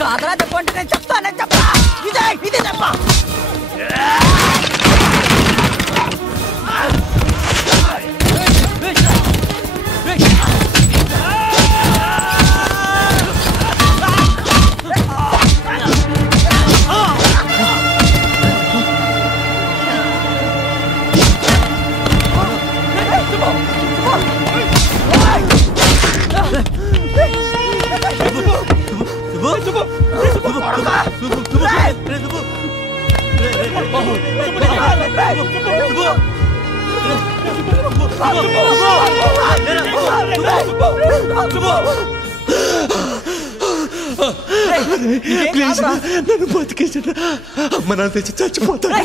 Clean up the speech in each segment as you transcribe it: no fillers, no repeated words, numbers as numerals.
కాదరా చెప్పండి, నేను చెప్తాను చెప్పా. ఇది చెప్పా. నన్ను బతికేసాడు. అమ్మ నాన్న తెచ్చి చచ్చిపోతాడు.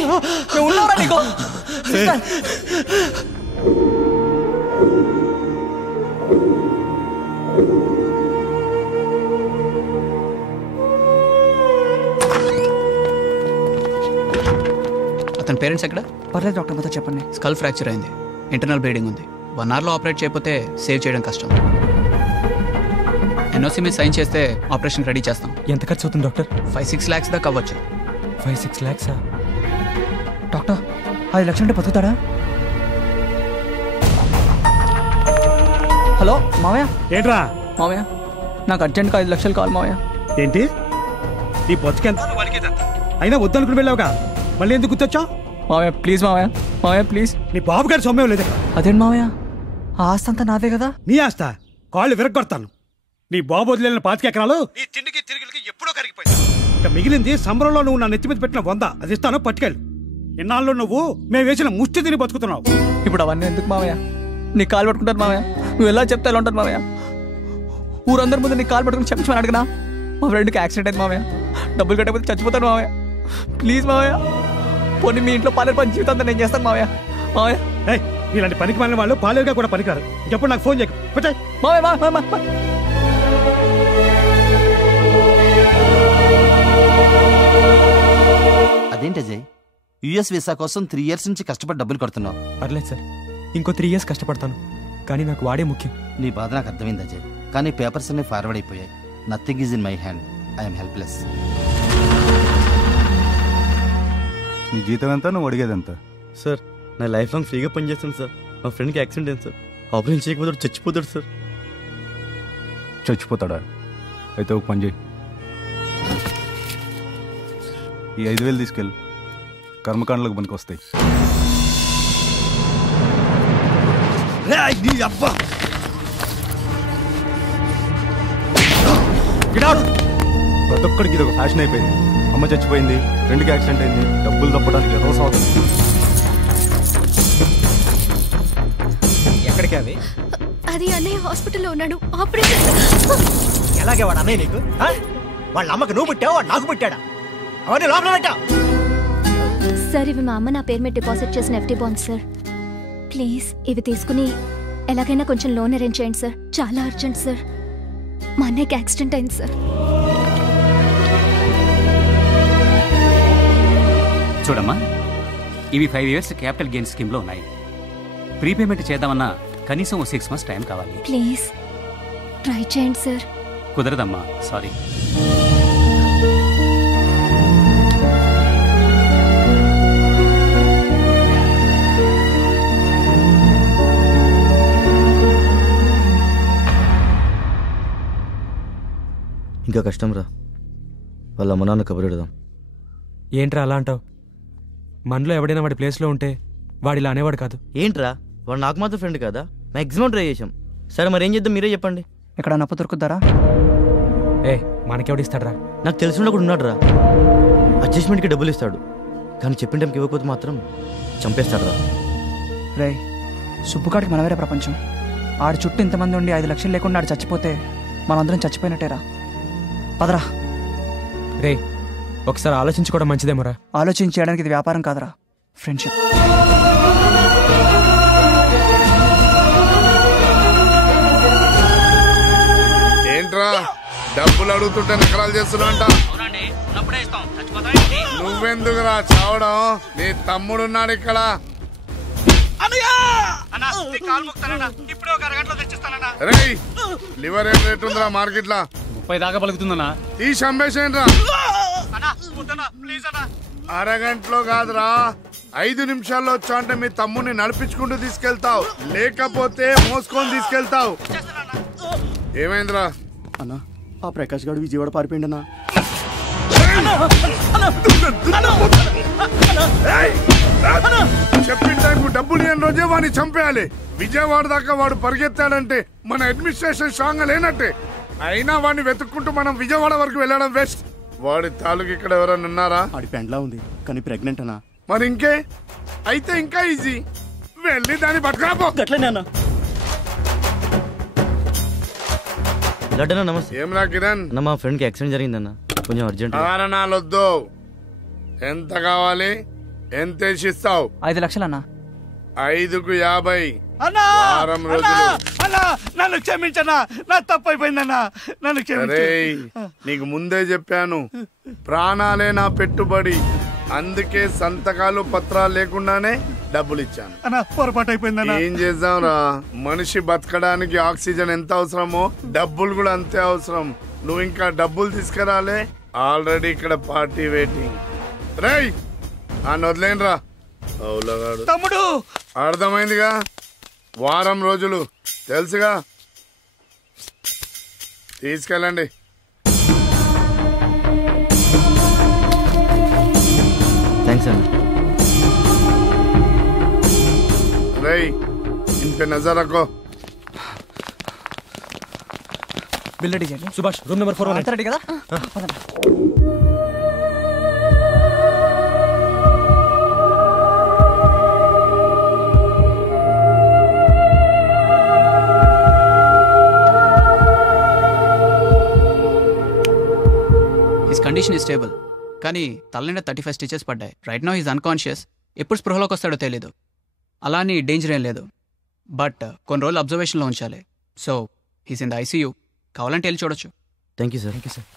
అతని పేరెంట్స్ ఎక్కడ? పర్లేదు డాక్టర్, మొత్తం చెప్పండి. స్కల్ ఫ్రాక్చర్ అయింది, ఇంటర్నల్ బ్లీడింగ్ ఉంది. 1 hourలో ఆపరేట్ చేయకపోతే సేవ్ చేయడం కష్టం. ఎన్ఓసి మీద సైన్ చేస్తే ఆపరేషన్ రెడీ చేస్తాం. ఎంత ఖర్చు అవుతుంది డాక్టర్? 5-6 lakhs దాకా అవ్వచ్చు. 5-6 lakhs? డాక్టర్ 5 లక్షలు అంటే బతుకుతాడా? హలో మావయ్య. ఏంట్రా మావయ్య, నాకు అర్జెంట్గా 5 లక్షలు కావాలి మావయ్య. ఏంటి నీ బతికెంత? అయినా వద్దనుకుని వెళ్ళావుగా, మళ్ళీ ఎందుకు గుర్తొచ్చావు? మావయ్య ప్లీజ్ మావయ్య, మావయ్య ప్లీజ్. నీ బాబు గారి సొమ్మేం లేదు. అదేంటి మావయ్య, ఆ ఆస్తి అంతా నాదే కదా. నీ ఆస్త కాళ్ళు విరగొడతాను. నీ బాబు వదిలేన 25 ఎకరాలు నీ తిండికి తిరిగికి ఎప్పుడో కరిగిపోయింది. ఇక మిగిలింది సంబరంలో నువ్వు నా నెత్తి మీద పెట్టిన 100, అది ఇస్తాను పట్టుకెళ్ళు. ఇన్నాళ్ళు నువ్వు మేము వేసిన ముష్టి తిని బతుకుతున్నావు. ఇప్పుడు అవన్నీ ఎందుకు మావయ్య? నీ కాలు పట్టుకుంటాను మావయ్య, నువ్వు ఎలా చెప్తే ఎలా ఉంటాను మావయ్య. ఊరందరి ముందు నీ కాలు పట్టుకుని క్షమించమని అడిగినా మా ఫ్రెండ్కి యాక్సిడెంట్ అయింది మావయ్య, డబ్బులు కట్టకపోతే చచ్చిపోతాను మావయ్య. ప్లీజ్ మావయ్య, పోనీ మీ ఇంట్లో పాలేరు పని జీవితం నేను చేస్తాను మావయ్య. మావయ్య ఇలాంటి పనికి మాలిన వాళ్ళు పాలేరుగా కూడా పనికారు. ఇంకెప్పుడు నాకు ఫోన్ చేయకు. మావయ్య అదేంటి అజయ్, యుఎస్ వీసా కోసం 3 years నుంచి కష్టపడి డబ్బులు కడుతున్నావు. పర్లేదు సార్, ఇంకో 3 years కష్టపడతాను, కానీ నాకు వాడే ముఖ్యం. నీ బాధ నాకు అర్థమైంది అజయ్, కానీ పేపర్స్ అన్ని ఫార్వర్డ్ అయిపోయాయి. Nothing is in my hand. I'm helpless. నీ జీతం ఎంత, నువ్వు అడిగేదంతా? సార్ నా లైఫ్ లాంగ్ ఫ్రీగా పనిచేస్తాను సార్. మా ఫ్రెండ్కి యాక్సిడెంట్ అయింది సార్, ఆపరేషన్ చేయకపోతే చచ్చిపోతాడు సార్. చచ్చిపోతాడా? అయితే ఒక పని చేయి, ఈ 5,000 తీసుకెళ్ళి కర్మకాండలకు పనికి వస్తాయి. ప్రతి ఒక్కడికి ఇది ఒక ఫ్యాషన్ అయిపోయింది. అమ్మ చచ్చిపోయింది, ఫ్రెండ్కి యాక్సిడెంట్ అయింది, డబ్బులు తప్పడానికి రోజు అవుతుంది. ఎక్కడికి అవి? అది అన్నయ్య హాస్పిటల్లో ఉన్నాడు, ఆపరేషన్. ఎలాగే వాడు అన్నయ్య నీకు? వాళ్ళ అమ్మకు నువ్వు పుట్టావు, వాడు నాకు పుట్టాడా? అవన్నీ లోపల పెట్టా. సార్ ఇవి మా అమ్మ నా పేరు మీద డిపాజిట్ చేసిన FD బాండ్స్ సార్. ప్లీజ్ ఇవి తీసుకుని ఎలాగైనా కొంచెం లోన్ అరేంజ్ చేయండి సార్, చాలా అర్జెంట్ సార్. మా అన్నయ్యకి యాక్సిడెంట్ అయింది సార్. చూడమ్మా, ఇవి 5 years క్యాపిటల్ గెయిన్ స్కీమ్లో ఉన్నాయి. ప్రీపేమెంట్ చేద్దామన్నా కనీసం 6 months టైం కావాలి. ప్లీజ్ ట్రై చేయండి సార్. కుదరదమ్మా, సారీ. ఇంకా కష్టం రా, వాళ్ళ అమ్మ నాన్న కబురెడదాం. ఏంట్రా అలా అంటావు? మనలో ఎవడైనా వాడి ప్లేస్లో ఉంటే వాడిలా అనేవాడు కాదు. ఏంట్రా, వాడు నాకు మాత్రం ఫ్రెండ్ కదా, మ్యాక్సిమం ట్రై చేసాం. సరే మరి ఏం చేద్దాం, మీరే చెప్పండి. ఎక్కడ నప్పు దొరుకుతారా? మనకెవడిస్తాడరా? నాకు తెలిసిన కూడా ఉన్నాడు రా, అడ్జస్ట్మెంట్కి డబ్బులు ఇస్తాడు, కానీ చెప్పిన టైంకి ఇవ్వకపోతే మాత్రం చంపేస్తాడు రా. రే సుబ్బుగాడికి మనవేరే ప్రపంచం. ఆడి చుట్టూ ఇంతమంది ఉండి 5 లక్షలు లేకుండా ఆడు చచ్చిపోతే మనందరం చచ్చిపోయినట్టేరా. పదరా. రే ఒకసారి ఆలోచించుకోవడం మంచిదేమోరా. ఆలోచించడానికి ఇది వ్యాపారం కాదురా, ఫ్రెండ్షిప్. ఏంట్రా డబ్బులు అడుగుతుంటే నకరాలు చేస్తున్నాంట. నువ్వెందుకురా చావడం? నీ తమ్ముడున్నాడు ఇక్కడ. రేయ్, లివర్ ఏం రేట్ ఉందిరా మార్కెట్ లా? 30 దాకా పలుకుతుందన్నా. తీసి అమ్మేసేయండిరా. అరగంటలో కాదురా, 5 నిమిషాల్లో వచ్చా అంటే మీ తమ్ముడిని నడిపించుకుంటూ తీసుకెళ్తావు, లేకపోతే మోసుకొని తీసుకెళ్తావు. ఏమైందిరా? అన్నా, ఆ ప్రకాష్ గారు విజయవాడ పారిపోయింది అన్నా. చెప్పిన టైంకు డబ్బులు లేని రోజే వాడిని చంపేయాలి. విజయవాడ దాకా వాడు పరిగెత్తాడంటే మన అడ్మినిస్ట్రేషన్ స్ట్రాంగ్ లేనట్టే. అయినా వాడిని వెతుక్కుంటూ మనం విజయవాడ వరకు వెళ్ళడం బెస్ట్. వాడి తాలూకు ఇక్కడ ఎవరైనా ఉన్నారా? ఆడి పెండ్లా ఉంది కానీ ప్రెగ్నెంట్ అన్నా. మరి ఇంకే అయితే ఇంకా ఈజీ, వెళ్ళి దాన్ని పట్టుకురాపో. గట్లనే అన్నా. నమస్తే. ఏమరా కిరణ్? అన్న, మా ఫ్రెండ్కి యాక్సిడెంట్ జరిగిందన్న, కొంచెం అర్జెంట్. కారణాలొద్దు. ఎంత కావాలి? ఎంత ఇస్తావు? 5 లక్షలు అన్నా. 5కు 50. అన్నా వారం రోజులు. అన్నా నన్ను క్షమించన్నా, నా తప్పు అయిపోయిందన్నా, నన్ను క్షమించు. నీకు ముందే చెప్పాను, ప్రాణాలే నా పెట్టుబడి. అందుకే సంతకాలు పత్రాలు లేకుండానే డబ్బులు ఇచ్చాను. అన్నా పొరపాటు అయిపోయిందన్నా. ఏం చేద్దాంరా, మనిషి బతకడానికి ఆక్సిజన్ ఎంత అవసరమో డబ్బులు కూడా అంతే అవసరం. నువ్వు ఇంకా డబ్బులు తీసుకురాలే, ఆల్రెడీ ఇక్కడ పార్టీ వెయిటింగ్. రేయ్, అని వదిలేనరా తమ్ముడు. అర్థమైందిగా? వారం రోజులు తెలుసుగా, తీసుకెళ్ళండి. థ్యాంక్స్ అన్న. రేయ్, in pay Nazar రఖో. Bill ready చేయండి. సుభాష్, రూమ్ నెంబర్ 4 రెడీ కదా? హిస్ కండిషన్ ఈజ్ స్టేబుల్, కానీ తలనిండా 35 స్టిచెస్ పడ్డాయి. Right now he's unconscious. ఎప్పుడు స్పృహలోకి వస్తాడో తెలీదు. అలా అని డేంజర్ ఏం లేదు, బట్ కొన్ని రోజులు అబ్జర్వేషన్లో ఉంచాలి. So he's in the ICU. కావాలంటే వెళ్ళి చూడొచ్చు. Thank you sir. Thank you sir.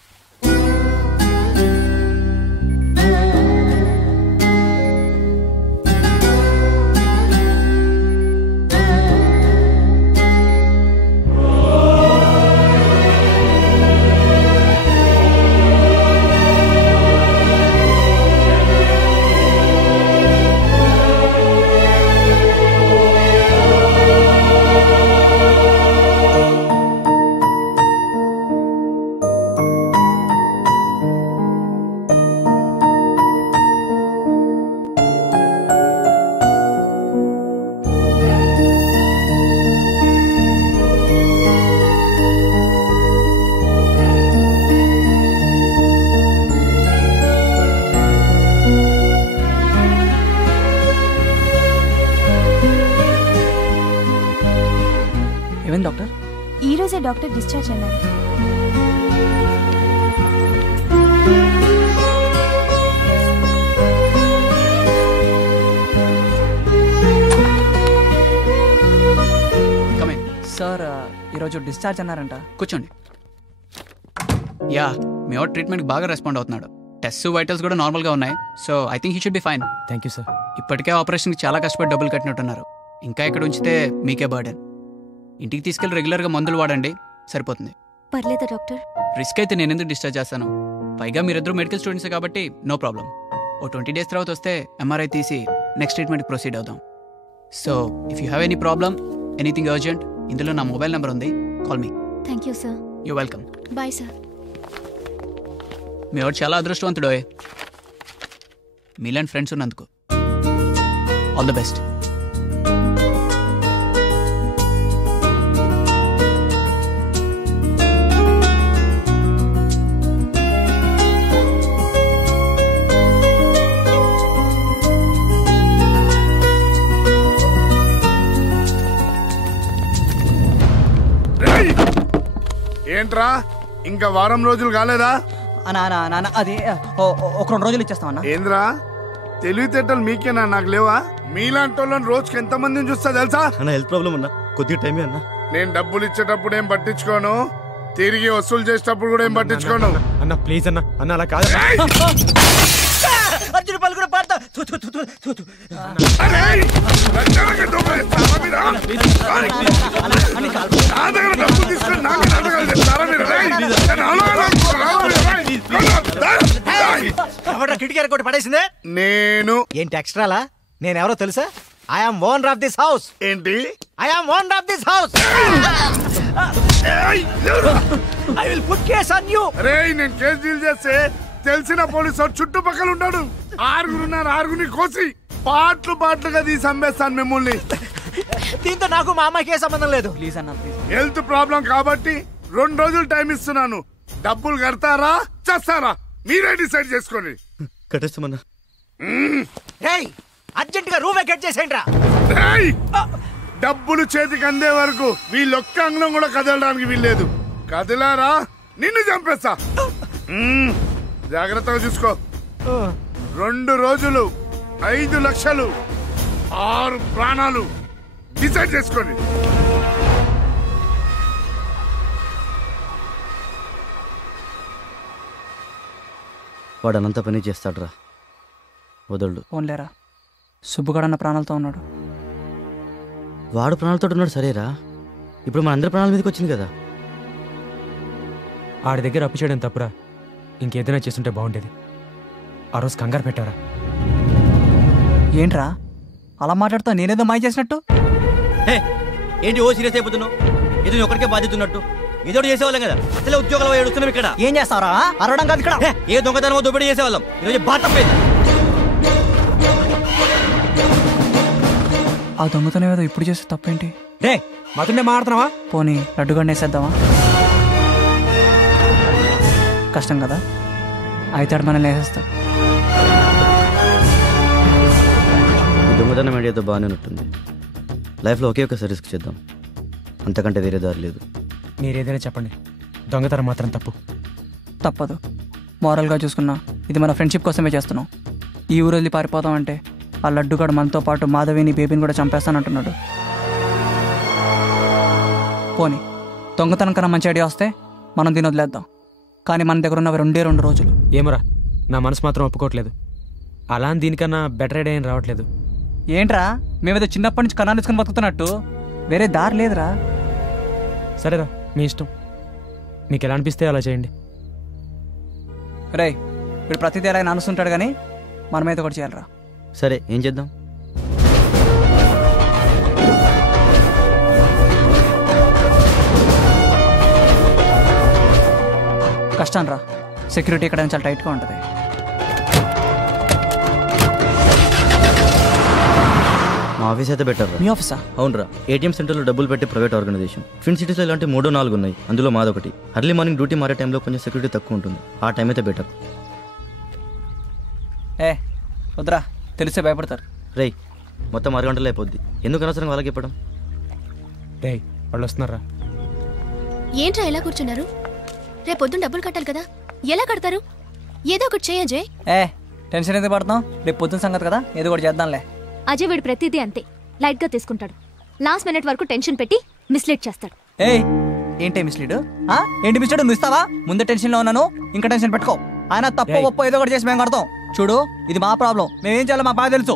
Doctor? ఈ రోజే డాక్టర్ డిశ్చార్జ్ అన్నారు. సార్, ఈరోజు డిశ్చార్జ్ అన్నారంట. కూర్చోండి. యా, మీ వాడు ట్రీట్మెంట్కి బాగా రెస్పాండ్ అవుతున్నాడు. టెస్ట్ వైటల్స్ కూడా నార్మల్గా ఉన్నాయి. So I think he should be fine. Thank you sir. ఇప్పటికే ఆపరేషన్కి చాలా కష్టపడి డబ్బులు కట్టినట్టున్నారు. ఇంకా ఇక్కడ ఉంచితే మీకే బర్డెన్. ఇంటికి తీసుకెళ్ళి రెగ్యులర్గా మందులు వాడండి, సరిపోతుంది. పర్లేదా డాక్టర్? రిస్క్ అయితే నేను ఎందుకు డిశ్చార్జ్ చేస్తాను? పైగా మీరిద్దరు మెడికల్ స్టూడెంట్స్ కాబట్టి నో ప్రాబ్లం. ఓ 20 days తర్వాత వస్తే ఎంఆర్ఐ తీసి నెక్స్ట్ ట్రీట్మెంట్కి ప్రొసీడ్ అవుదాం. So if you have any problem, anything urgent, ఇందులో నా మొబైల్ నెంబర్ ఉంది, call me. Thank you sir. You welcome. Bye sir. మీ వాడు చాలా అదృష్టవంతుడు. మీలాంటి ఫ్రెండ్స్ ఉన్నందుకు ఆల్ ది బెస్ట్. ఏంట్రా, ఇంకా వారం రోజులు కాలేదా? అది ఒక 2 రోజులు ఇచ్చేస్తామన్నా. ఏంద్రా, తెలివితేటలు మీకేనా, నాకు లేవా? మీలాంటి వాళ్ళని రోజుకి ఎంతమందిని చూస్తా తెలుసా? హెల్త్ ప్రాబ్లం అన్నా, కొద్దిగా టైమే అన్నా. నేను డబ్బులు ఇచ్చేటప్పుడు ఏం పట్టించుకోను, తిరిగి వసూలు చేసేటప్పుడు కూడా ఏం పట్టించుకోను. అన్న ప్లీజ్ అన్న, అన్న అలా కాదు. అర్జున్ పలు కూడా పాడతా. కిటికీ కొట్టి పడేసిందే నేను. ఏంటి ఎక్స్ట్రాలా? నేనెవరో తెలుసా? I'm owner of this house. ఏంటి? I'm owner of this house. I will put case on you. రేయ్, నేను కేసు డీల్ చేస్తే తెలిసిన పోలీసు చుట్టుపక్కల ఉన్నాడు. ఆరుగురున్నారు, ఆరుగురిని కోసి పాటలుగా తీసి అమ్మేస్తాను మిమ్మల్ని. దీంతో నాకు మా అమ్మాయికి ఏ సంబంధం లేదు. ప్లీజ్ అన్న, ప్లీజ్. హెల్త్ ప్రాబ్లం కాబట్టి 2 రోజులు టైం ఇస్తున్నాను. డబ్బులు కడతారా చేస్తారా మీరే డిసైడ్ చేసుకోండి. కట్టేస్తామన్నా. రేయ్, అర్జెంట్ గా రూమ్ వెకేట్ చేసేయండి రా. రేయ్, డబ్బులు చేతికి అందే వరకు వీళ్ళొక్క అంగళం కూడా కదలడానికి వీల్లేదు. కదిలారా నిన్ను చంపేస్తా. జాగ్రత్తగా చూసుకో. 2 రోజులు 5 లక్షలు 6 ప్రాణాలు డిసైడ్ చేసుకోండి. వాడు అనంత పని చేస్తాడురా, వదలడు. ఓన్లేరా, సుబ్బుగాడన్న ప్రాణాలతో ఉన్నాడు. వాడు ప్రాణాలతో ఉన్నాడు సరేరా, ఇప్పుడు మన అందరి ప్రాణాల మీదకి వచ్చింది కదా. ఆడి దగ్గర అప్పు చేయడం తప్పురా, ఇంకేదైనా చేస్తుంటే బాగుండేది. ఆ రోజు కంగారు పెట్టారా. ఏంట్రా అలా మాట్లాడుతా? నేనేదో మాయ చేసినట్టు. ఏంటి ఓ సీరియస్ అయిపోతున్నావు? ఇది ఒకరికే బాధ్యతున్నట్టు. ఏదో చేసేవాళ్ళం కదా, అసలే ఉద్యోగాలు ఏడుస్తున్నాం ఇక్కడ. ఏం చేస్తావరా? అరవడం కాదు ఇక్కడ. ఏ దొంగతనమో దోపిడీ చేసేవాళ్ళం, ఈరోజు బాధ తప్పేది. ఆ దొంగతనం ఏదో ఇప్పుడు చేస్తే తప్పేంటి? రే మాతోనే మాట్లాడుతున్నావా? పోనీ లడ్డుగడ్డ వేసేద్దామా? కష్టం కదా, అయితే మనల్ని వేసేస్తాడు. ఈ దొంగతనం ఐడియాతో బాగానే ఉంటుంది. లైఫ్లో ఒకే ఒకసారి రిస్క్ చేద్దాం, అంతకంటే వేరే దారి లేదు. మీరేదైనా చెప్పండి, దొంగతనం మాత్రం తప్పదు. మోరల్గా చూసుకున్నా ఇది మన ఫ్రెండ్షిప్ కోసమే చేస్తున్నాం. ఈ ఊరు వెళ్ళి పారిపోతాం అంటే ఆ లడ్డుగాడు మనతో పాటు మాధవిని, బేబీని కూడా చంపేస్తానంటున్నాడు. పోనీ దొంగతనం కన్నా మంచి ఐడియా వస్తే మనం దీన్ని వదిలేద్దాం. కానీ మన దగ్గర ఉన్నవి 2 రోజులు. ఏమరా, నా మనసు మాత్రం ఒప్పుకోవట్లేదు. అలా అని దీనికన్నా బెటర్ ఐడియా ఏం రావట్లేదు. ఏంట్రా, మేమేదో చిన్నప్పటి నుంచి కన్నాలు తీసుకొని బతుకుతున్నట్టు, వేరే దారి లేదురా. సరేరా, మీ ఇష్టం, మీకు ఎలా అనిపిస్తే అలా చేయండి. రే, ఇప్పుడు ప్రతిదీ ఎలా నానుస్తుంటాడు కానీ మనమైతే ఒకటి చేయాలరా. సరే, ఏం చేద్దాం? కష్టం రా, సెక్యూరిటీ ఇక్కడ చాలా టైట్గా ఉంటుంది. మా ఆఫీస్ అయితే బెటర్. మీ ఆఫీసా? అవునరా, ఏటీఎం సెంటర్లో డబ్బులు పెట్టి ప్రైవేట్ ఆర్గనైజేషన్. ట్విన్ సిటీస్లో ఇలాంటి 3-4 ఉన్నాయి, అందులో మాదొకటి. అర్లీ మార్నింగ్ డ్యూటీ మారే టైంలో కొంచెం సెక్యూరిటీ తక్కువ ఉంటుంది, ఆ టైం అయితే బెటర్. వద్దురా, తెలిసే భయపడతారు. రేయ్, మొత్తం 6 గంటలు అయిపోద్ది, ఎందుకు అనవసరంగా వాళ్ళకి చెప్పడం? రేయ్, వాళ్ళు వస్తున్నారా? ఏంట్రా ఎలా కూర్చున్నారు? రేపు పొద్దున్న డబ్బులు కట్టాలి కదా, ఎలా కడతారు? ఏదో ఒకటి చేయజే. టెన్షన్ ఎందుకు పడుతున్నావు? రేపు పొద్దున్న సంగతి కదా, ఏదో ఒకటి చేద్దాంలే. అజయ్ వీడు ప్రతిదీ అంతే, లైట్ గా తీసుకుంటాడు. లాస్ట్ మినిట్ వరకు టెన్షన్ పెట్టి మిస్లీడ్ చేస్తాడు. ఏంటి మిస్లీడ్? ఏంటి మిస్లీడ్? నువ్వు ఇస్తావా? ముందే టెన్షన్ లో ఉన్నాను, ఇంకా టెన్షన్ పెట్టుకో. ఆయన తప్ప ఒప్పో ఏదో ఒకటి చేసి మేము కడతాం. చూడు, ఇది మా ప్రాబ్లం, మేమేం చేయాలో మా బాగా తెలుసు.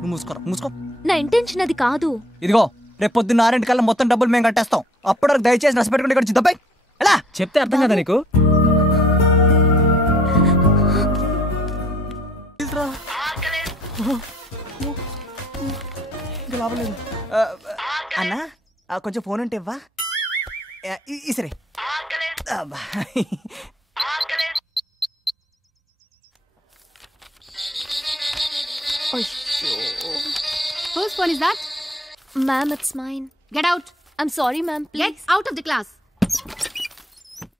నువ్వు మూసుకో. నా ఇంటెన్షన్ అది కాదు. ఇదిగో, రేపు పొద్దున్న 6 కల్లా మొత్తం డబ్బులు మేము కట్టేస్తాం. అప్పటి వరకు దయచేసి నష్టం పెట్టుకుంటే ఇక్కడ చిద్దపై ఎలా చెప్తే అర్థం కదా నీకు? అన్నా, కొంచెం ఫోన్ ఉంటే ఇవ్వా. సరే. Whose phone is that? Ma'am, it's mine. Get out. I'm sorry, ma'am. Please. Get out of the class.